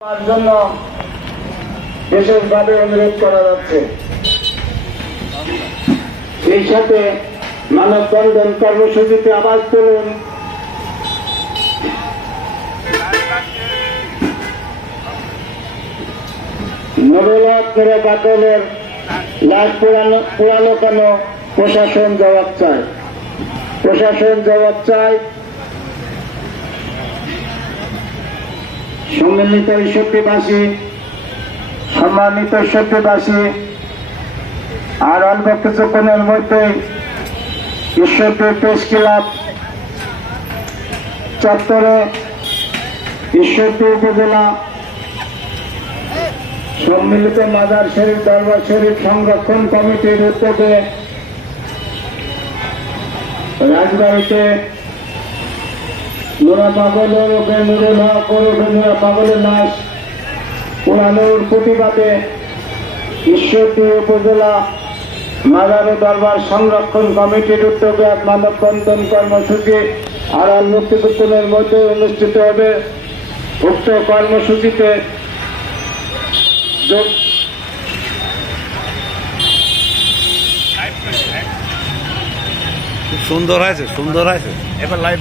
তার জন্য বিশেষভাবে অনুরোধ করা যাচ্ছে। এই সাথে মানববন্ধন কর্মসূচিতে আওয়াজ তুলুন। নুরুল হক বাদলের লাশ পোড়ানো কেন? প্রশাসন জবাব চায়। প্রশাসন জবাব চায়। সম্মিলিত ঈশ্বরদীবাসী, সম্মানিত ঈশ্বরদীবাসী, আর অল্প কিছুক্ষণের মধ্যে ঈশ্বরদী প্রেস ক্লাব চত্বরে ঈশ্বরদী উপজেলা সম্মিলিত মাজার শরীফ দরবার শরীফ সংরক্ষণ কমিটির উদ্যোগে রাজবাড়িতে নুরা পাগলের নুরুল হক নুরা পাগলের লাশ পোড়ানোর প্রতিবাদে ঈশ্বরদী উপজেলা মাজার ও দরবার সংরক্ষণ কমিটির উদ্যোগে এক মানববন্ধন কর্মসূচি আর অল্প কিছুক্ষণের মধ্যে অনুষ্ঠিত হবে। উক্ত কর্মসূচিতে খুব সুন্দর হয়েছে, সুন্দর হয়েছে। এবার লাইভ